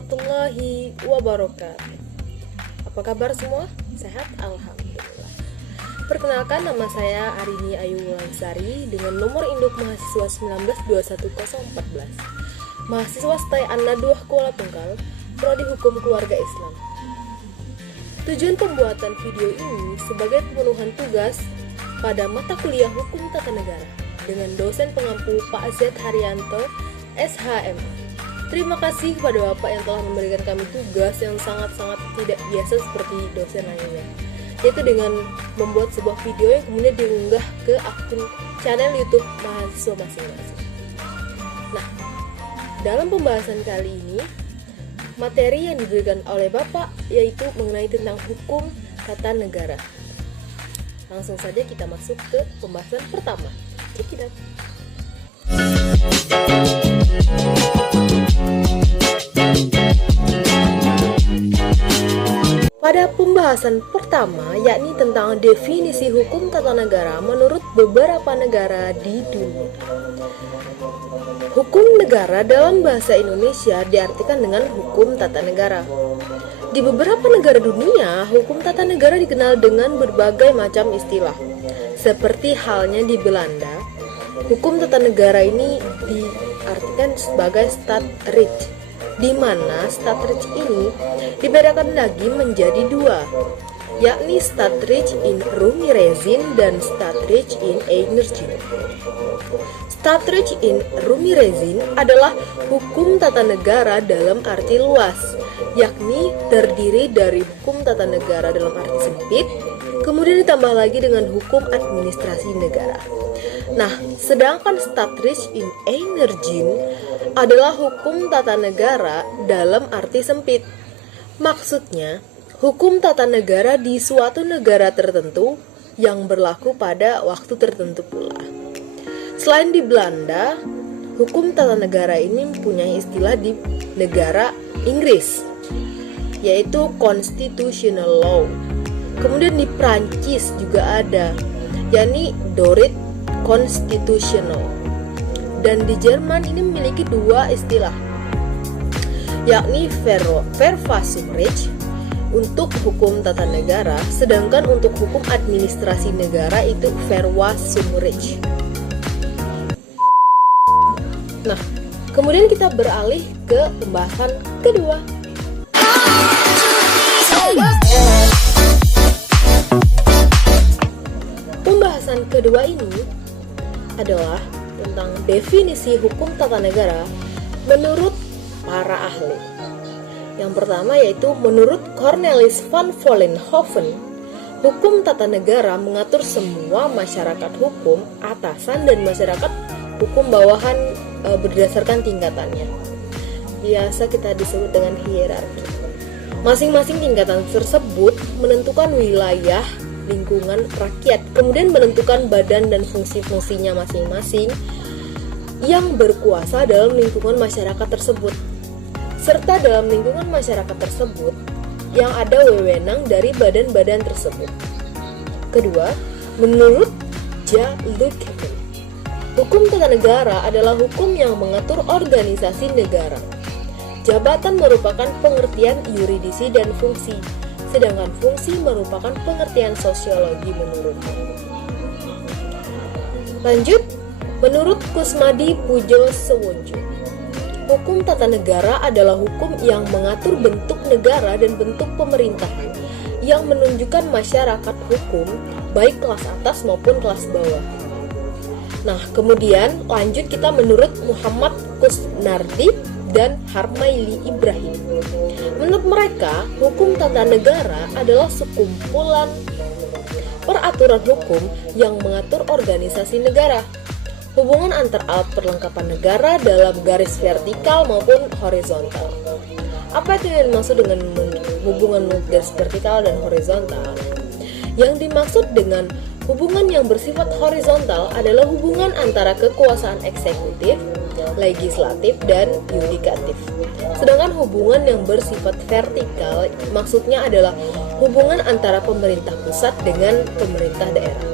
warahmatullahi wabarakatuh. Apa kabar semua? Sehat? Alhamdulillah. Perkenalkan, nama saya Arini Ayu Wulansari dengan nomor induk mahasiswa 1921014. Mahasiswa STAI An-Nadwah Kuala Tungkal, Prodi Hukum Keluarga Islam. Tujuan pembuatan video ini sebagai pemenuhan tugas pada mata kuliah Hukum Tata Negara dengan dosen pengampu Pak Z Haryanto, SHM. Terima kasih kepada Bapak yang telah memberikan kami tugas yang sangat-sangat tidak biasa seperti dosen lainnya, yaitu dengan membuat sebuah video yang kemudian diunggah ke akun channel YouTube mahasiswa masing-masing. Nah, dalam pembahasan kali ini, materi yang diberikan oleh Bapak yaitu mengenai tentang hukum tata negara. Langsung saja kita masuk ke pembahasan pertama. Check it out. Pada pembahasan pertama, yakni tentang definisi hukum tata negara menurut beberapa negara di dunia. Hukum negara dalam bahasa Indonesia diartikan dengan hukum tata negara. Di beberapa negara dunia, hukum tata negara dikenal dengan berbagai macam istilah. Seperti halnya di Belanda, hukum tata negara ini diartikan sebagai Staatrecht, di mana Staatrecht ini dibedakan lagi menjadi dua, yakni Staatrecht in Ruhmierezin dan Staatrecht in Einergien. Staatrecht in Ruhmierezin adalah hukum tata negara dalam arti luas, yakni terdiri dari hukum tata negara dalam arti sempit, kemudian ditambah lagi dengan hukum administrasi negara. Nah, sedangkan Staatrecht in Einergien adalah hukum tata negara dalam arti sempit. Maksudnya, hukum tata negara di suatu negara tertentu yang berlaku pada waktu tertentu pula. Selain di Belanda, hukum tata negara ini mempunyai istilah di negara Inggris, yaitu constitutional law. Kemudian di Prancis juga ada, yakni Droit constitutional. Dan di Jerman ini memiliki dua istilah, yakni Verfassungsrecht untuk hukum tata negara, sedangkan untuk hukum administrasi negara itu Verwaltungsrecht. Nah, kemudian kita beralih ke pembahasan kedua. Pembahasan kedua ini adalah tentang definisi hukum tata negara menurut para ahli. Yang pertama yaitu menurut Cornelis van Vollenhoven, hukum tata negara mengatur semua masyarakat hukum atasan dan masyarakat hukum bawahan berdasarkan tingkatannya. Biasa kita disebut dengan hierarki. Masing-masing tingkatan tersebut menentukan wilayah lingkungan rakyat, kemudian menentukan badan dan fungsi-fungsinya masing-masing yang berkuasa dalam lingkungan masyarakat tersebut, serta dalam lingkungan masyarakat tersebut yang ada wewenang dari badan-badan tersebut. Kedua, menurut Ja Luhmann, hukum tata negara adalah hukum yang mengatur organisasi negara. Jabatan merupakan pengertian yuridisi dan fungsi, sedangkan fungsi merupakan pengertian sosiologi menurutnya. Lanjut, menurut Kusmadi Pujo Sewonjo, hukum tata negara adalah hukum yang mengatur bentuk negara dan bentuk pemerintahan yang menunjukkan masyarakat hukum, baik kelas atas maupun kelas bawah. Nah, kemudian lanjut kita menurut Muhammad Kusnardi dan Harmaili Ibrahim. Menurut mereka, hukum tata negara adalah sekumpulan peraturan hukum yang mengatur organisasi negara, hubungan antar alat perlengkapan negara dalam garis vertikal maupun horizontal. Apa itu yang dimaksud dengan hubungan garis vertikal dan horizontal? Yang dimaksud dengan hubungan yang bersifat horizontal adalah hubungan antara kekuasaan eksekutif, legislatif, dan yudikatif. Sedangkan hubungan yang bersifat vertikal maksudnya adalah hubungan antara pemerintah pusat dengan pemerintah daerah.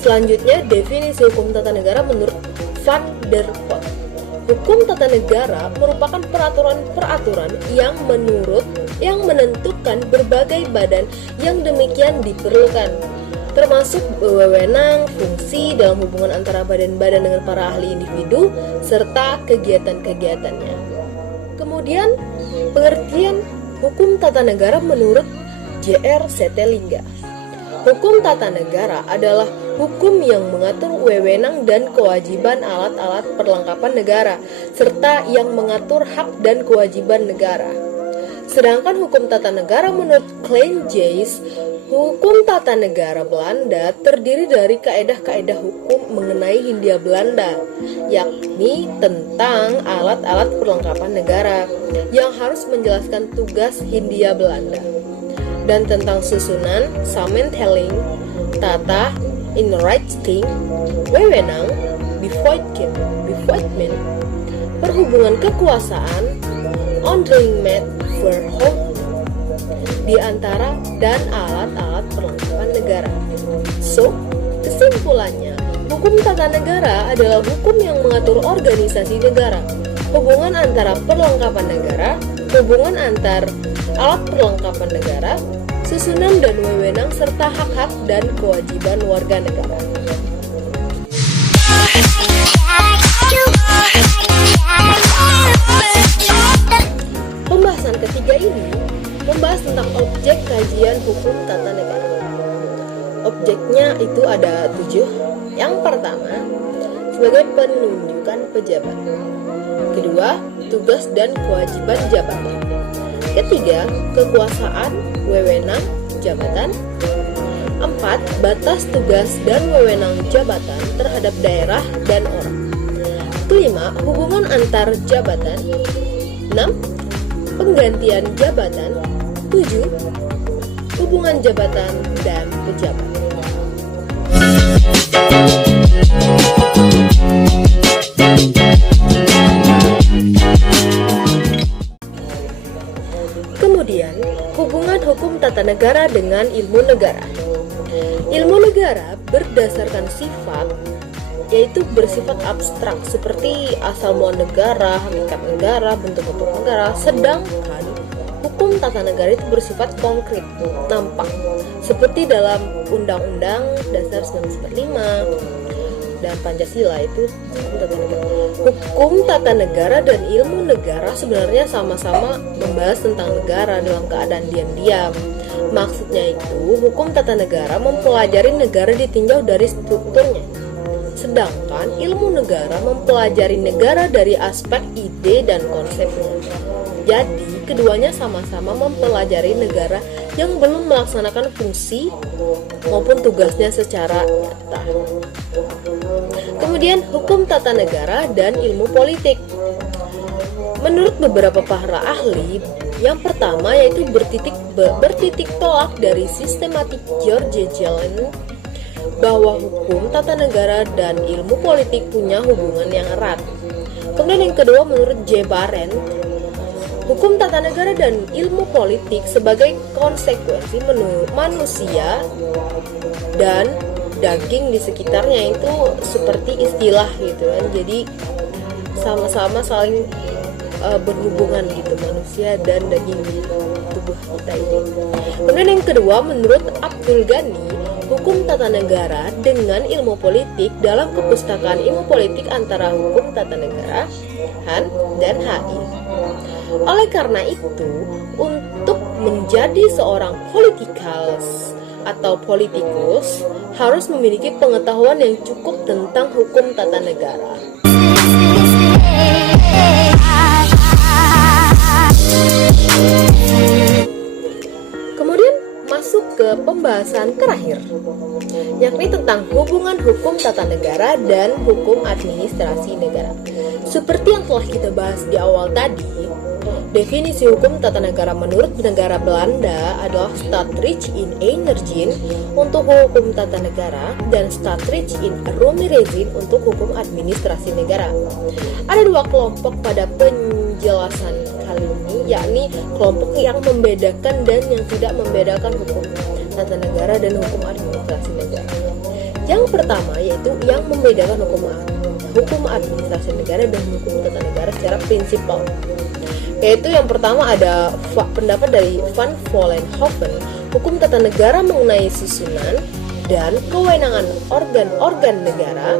Selanjutnya, definisi hukum tata negara menurut Van der Pot. hukum tata negara merupakan peraturan-peraturan yang menentukan berbagai badan yang demikian diperlukan, termasuk wewenang, fungsi dalam hubungan antara badan-badan dengan para ahli individu, serta kegiatan-kegiatannya. Kemudian, pengertian hukum tata negara menurut J.R. Settelingga. Hukum tata negara adalah hukum yang mengatur wewenang dan kewajiban alat-alat perlengkapan negara, serta yang mengatur hak dan kewajiban negara. Sedangkan hukum tata negara menurut Klein Jaynes, hukum tata negara Belanda terdiri dari kaedah-kaedah hukum mengenai Hindia Belanda, yakni tentang alat-alat perlengkapan negara yang harus menjelaskan tugas Hindia Belanda, dan tentang susunan, sammentelling, tata, inrichting, wewenang, bevoegdheid, perhubungan kekuasaan, onderlinge verhouding di antara dan alat-alat perlengkapan negara. So, kesimpulannya, hukum tata negara adalah hukum yang mengatur organisasi negara, hubungan antara perlengkapan negara, hubungan antar alat perlengkapan negara, susunan dan wewenang, serta hak-hak dan kewajiban warga negara. Pembahasan ketiga ini membahas tentang objek kajian hukum tata negara. Objeknya itu ada 7. Yang pertama, sebagai penunjukan pejabat. Kedua, tugas dan kewajiban jabatan. Ketiga, kekuasaan, wewenang, jabatan. 4. Batas tugas dan wewenang jabatan terhadap daerah dan orang. Kelima, hubungan antar jabatan. 6. Penggantian jabatan. 7. Hubungan jabatan dan pejabat. Kemudian, hubungan hukum tata negara dengan ilmu negara. Ilmu negara berdasarkan sifat, yaitu bersifat abstrak seperti asal muasal negara, hakikat negara, bentuk-bentuk negara. Sedangkan hukum tata negara itu bersifat konkret, nampak, seperti dalam Undang-Undang Dasar 1945 dan Pancasila itu hukum tata negara. Hukum tata negara dan ilmu negara sebenarnya sama-sama membahas tentang negara dalam keadaan diam-diam. Maksudnya itu, hukum tata negara mempelajari negara ditinjau dari strukturnya, sedangkan ilmu negara mempelajari negara dari aspek ide dan konsepnya. Jadi, keduanya sama-sama mempelajari negara yang belum melaksanakan fungsi maupun tugasnya secara nyata. Kemudian, hukum tata negara dan ilmu politik. Menurut beberapa para ahli, yang pertama yaitu bertitik tolak dari sistematik George Jelen bahwa hukum tata negara dan ilmu politik punya hubungan yang erat. Kemudian yang kedua, menurut J. Barent, hukum tata negara dan ilmu politik sebagai konsekuensi manusia dan daging di sekitarnya itu seperti istilah gitu kan. Jadi sama-sama saling berhubungan gitu, manusia dan daging di tubuh kita ini. Kemudian yang kedua, menurut Abdul Ghani, hukum tata negara dengan ilmu politik dalam kepustakaan ilmu politik antara hukum tata negara Han dan HI. Oleh karena itu, untuk menjadi seorang politikus atau politikus harus memiliki pengetahuan yang cukup tentang hukum tata negara. Kemudian masuk ke pembahasan terakhir, yakni tentang hubungan hukum tata negara dan hukum administrasi negara. Seperti yang telah kita bahas di awal tadi, definisi hukum tata negara menurut negara Belanda adalah Staatrecht in Energien untuk hukum tata negara dan Staatrecht in Ruimrecht untuk hukum administrasi negara. Ada dua kelompok pada penjelasan kali ini, yakni kelompok yang membedakan dan yang tidak membedakan hukum tata negara dan hukum administrasi negara. Yang pertama yaitu yang membedakan hukum administrasi negara dan hukum tata negara secara prinsipal. Yaitu yang pertama ada pendapat dari Van Vollenhoven, hukum tata negara mengenai susunan dan kewenangan organ-organ negara,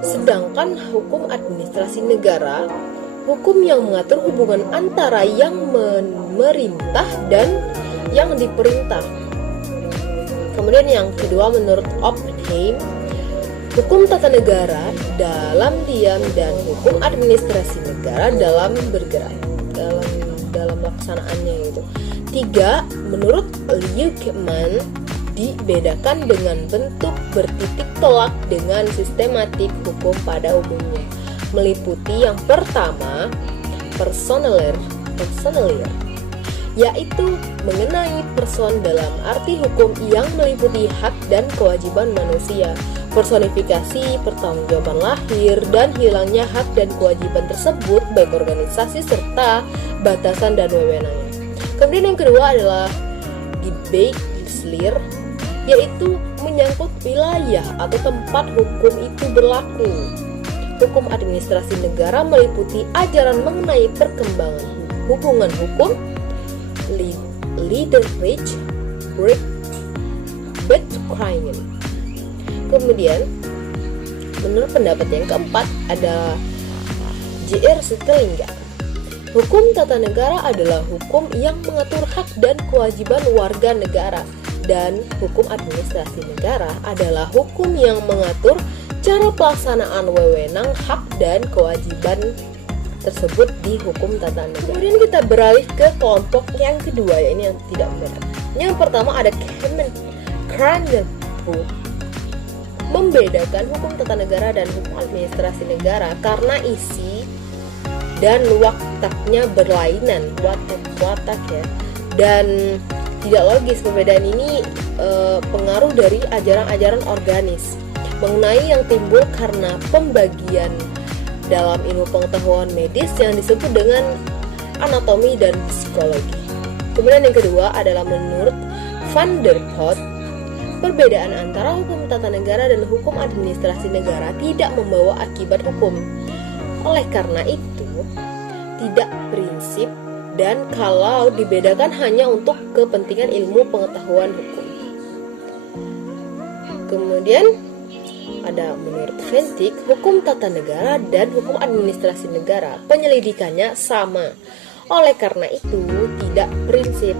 sedangkan hukum administrasi negara, hukum yang mengatur hubungan antara yang memerintah dan yang diperintah. Kemudian yang kedua menurut Oppenheim, hukum tata negara dalam diam dan hukum administrasi negara dalam bergerak dalam laksanaannya itu. 3. Menurut Liukman, dibedakan dengan bentuk bertitik tolak dengan sistematik hukum pada umumnya, meliputi yang pertama personalia, yaitu mengenai person dalam arti hukum yang meliputi hak dan kewajiban manusia, personifikasi pertanggungjawaban lahir dan hilangnya hak dan kewajiban tersebut baik organisasi serta batasan dan wewenangnya. Kemudian yang kedua adalah Gebietsleer, yaitu menyangkut wilayah atau tempat hukum itu berlaku. Hukum administrasi negara meliputi ajaran mengenai perkembangan hubungan hukum, Liederrecht, Bettkringen. Kemudian, menurut pendapat yang keempat ada J.R. Sutherland. Hukum tata negara adalah hukum yang mengatur hak dan kewajiban warga negara, dan hukum administrasi negara adalah hukum yang mengatur cara pelaksanaan wewenang, hak dan kewajiban tersebut di hukum tata negara. Kemudian kita beralih ke kelompok yang kedua, ya ini yang tidak benar. Yang pertama ada Kranenburg, membedakan hukum tata negara dan hukum administrasi negara karena isi dan waktaknya berlainan, watak ya, dan tidak logis. Perbedaan ini pengaruh dari ajaran-ajaran organis mengenai yang timbul karena pembagian dalam ilmu pengetahuan medis yang disebut dengan anatomi dan psikologi. Kemudian yang kedua adalah menurut Van der Pot, perbedaan antara hukum tata negara dan hukum administrasi negara tidak membawa akibat hukum. Oleh karena itu, tidak prinsip dan kalau dibedakan hanya untuk kepentingan ilmu pengetahuan hukum. Kemudian ada menurut Ventik, hukum tata negara dan hukum administrasi negara penyelidikannya sama. Oleh karena itu, tidak prinsip.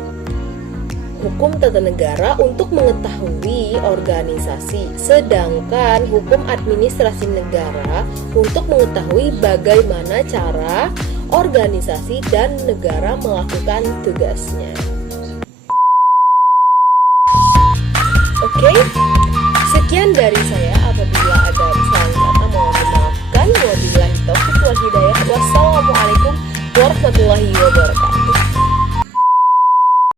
Hukum tata negara untuk mengetahui organisasi, sedangkan hukum administrasi negara untuk mengetahui bagaimana cara organisasi dan negara melakukan tugasnya. Oke, sekian dari saya. Apabila ada